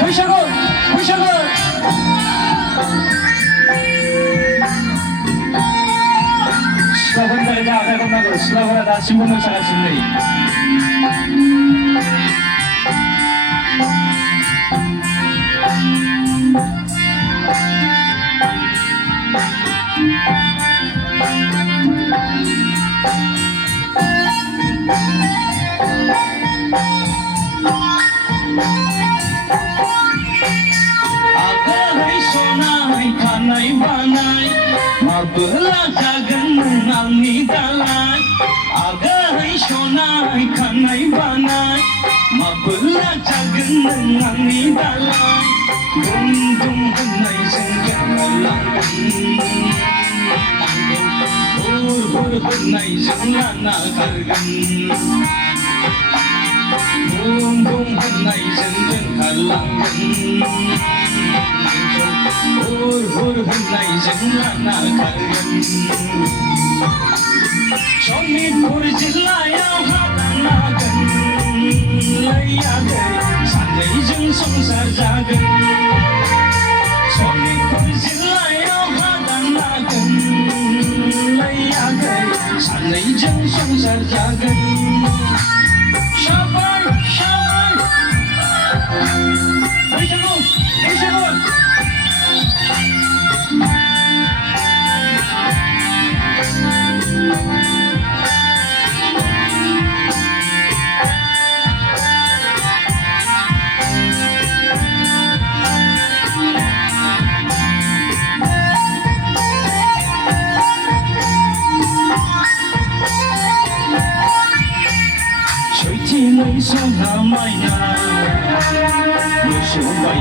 बैसागु 시라버니가 다 아가건나고 시라버니가 다 신분을 사가신네 아가의 소나이 가나이 바나이 마블라 작은 낭니 달라이 아가의 소나이 가나이 바나이 마블라 작은 낭니 달라이 둥둥 흔나이 생각날라 홀홀 흔나이 생각나 갈근 둥둥 흔나이 생각날라 홀홀 흔나이 생각나 갈근 손이 부르질라야 화단나근 레이야들 산대이정 성사 작은 손이 부르질라야 화단나근 레이야들 산대이정 성사 작은 샤바이 बैसागु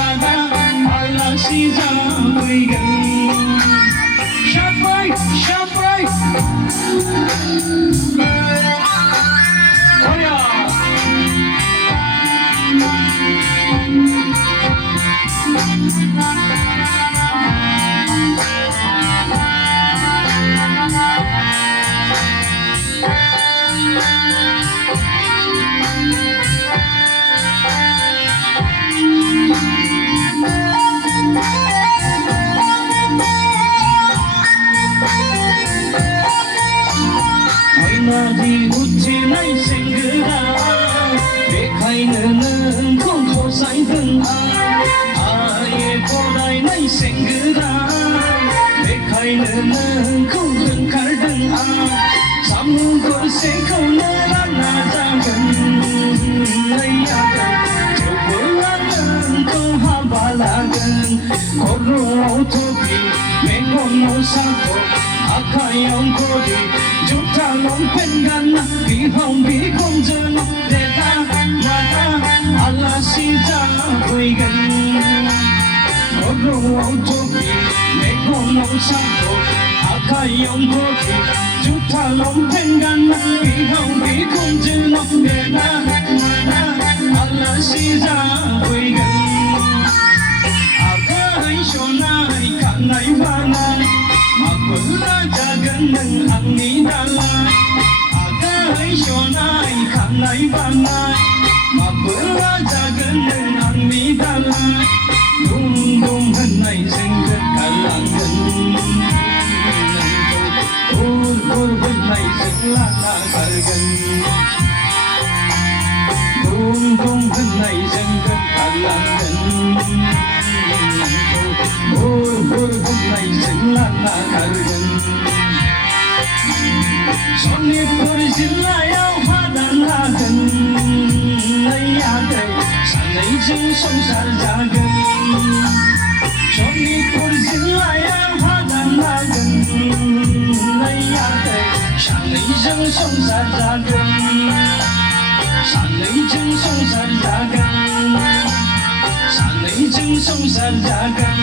Hãy subscribe cho kênh Ghiền Mì Gõ để không bỏ Hãy subscribe cho kênh Ghiền Mì Gõ để không bỏ lỡ सानैजों संसार जागोन सानैजों संसार जागोन सानैजों संसार जागोन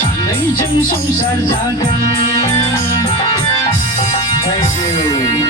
सानैजों संसार जागोन। Thank you.